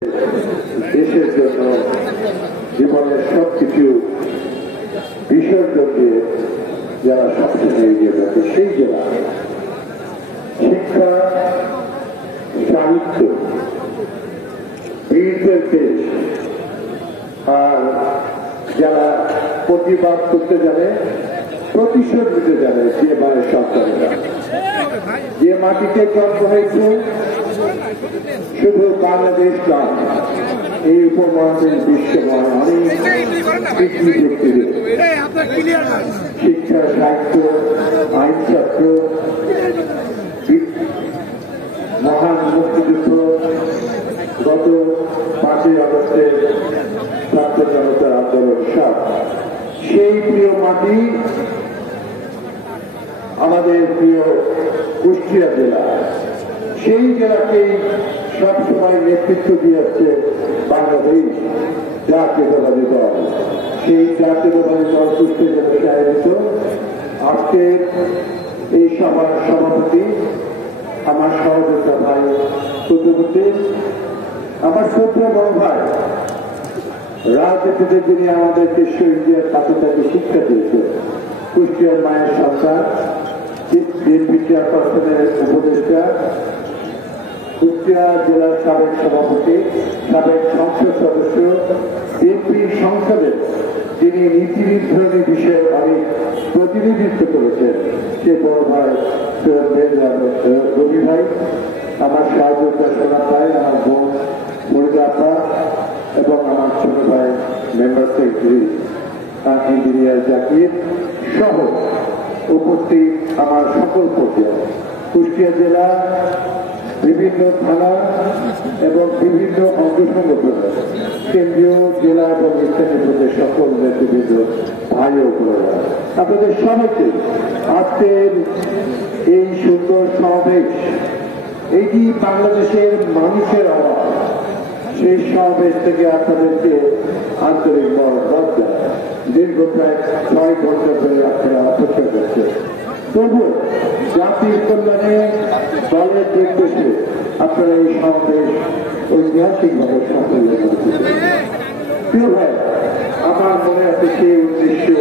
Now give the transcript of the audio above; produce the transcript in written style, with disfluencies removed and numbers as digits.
দেশের জন্য জীবনের সবকিছু বিসর্জন দিয়ে যারা সবসময় এগিয়ে থাকে সেই জেলা শিক্ষা, সাহিত্য, বীরদের দেশ, আর যারা প্রতিবাদ করতে জানে, প্রতিশোধ দিতে জানে, যে মায়ের সন্তানেরা, যে মাটিতে জন্ম হয়েছে শুধু বাংলাদেশ নয়, এই উপমহাদেশ বিশ্বময় অনেক পৃথিবী ব্যক্তিদের শিক্ষা, সাহিত্য, আইনশাস্ত্র, মহান মুক্তিযুদ্ধ, গত 5ই আগস্টের ছাত্র জনতার আন্দোলন সব সেই প্রিয় মাটি আমাদের প্রিয় কুষ্টিয়া জেলা। সেই জেলাকে সবসময় নেতৃত্ব দিয়ে আসছে বাংলাদেশ জাতীয়তাবাদী দল। সেই জাতীয়তাবাদী দল কুষ্টিয়া জেলাকে আয়োজিত আজকের এই সভার সভাপতি আমার সহযোগিতা ভাই চতুর্থী, আমার শ্রদ্ধা বড় ভাই, রাজনীতিতে যিনি আমাদেরকে শহীদের কাছে তাকে শিক্ষা দিয়েছে, কুষ্টিয়ার মায়ের সন্তান, বিএনপি চেয়ারপারসনের উপদেষ্টা, কুষ্টিয়া জেলার সাবেক সভাপতি, সাবেক সংসদ সদস্য, বিএনপি সংসদের যিনি নীতি নির্ধারণী বিষয়ে অনেক প্রতিনিধিত্ব করেছেন, সে বড় ভাই রবি ভাই, আমার সহযোগিতা সোনা ভাই, আমার বোন মরিদা আপা এবং আমার ছোট ভাই মেম্বার সেক্রেটারি ইঞ্জিনিয়ার জাকির সহ উপস্থিত আমার সকল পর্যায়ে কুষ্টিয়া জেলা বিভিন্ন থানা এবং বিভিন্ন অঙ্গ সংগঠন, কেন্দ্রীয় জেলা এবং স্থানীয় প্রদেশ সকল নেতৃবৃন্দ, ভাই ও বোনেরা, আপনাদের সবাইকে আজকের এই সুন্দর সমাবেশ, এইটি বাংলাদেশের মানুষের আওয়াজ, সেই সমাবেশ থেকে আপনাদেরকে আন্তরিক মনোভাব দেয়। দীর্ঘ প্রায় 6 ঘন্টা ধরে আপনারা অপেক্ষা করছে, তবু জাতির কল্যাণে দলের নির্দেশে আপনারা এই সমাবেশ ঐতিহাসিকভাবে সাফল্য করেছেন। প্রিয় ভাই, আমার মনে আছে সেই 19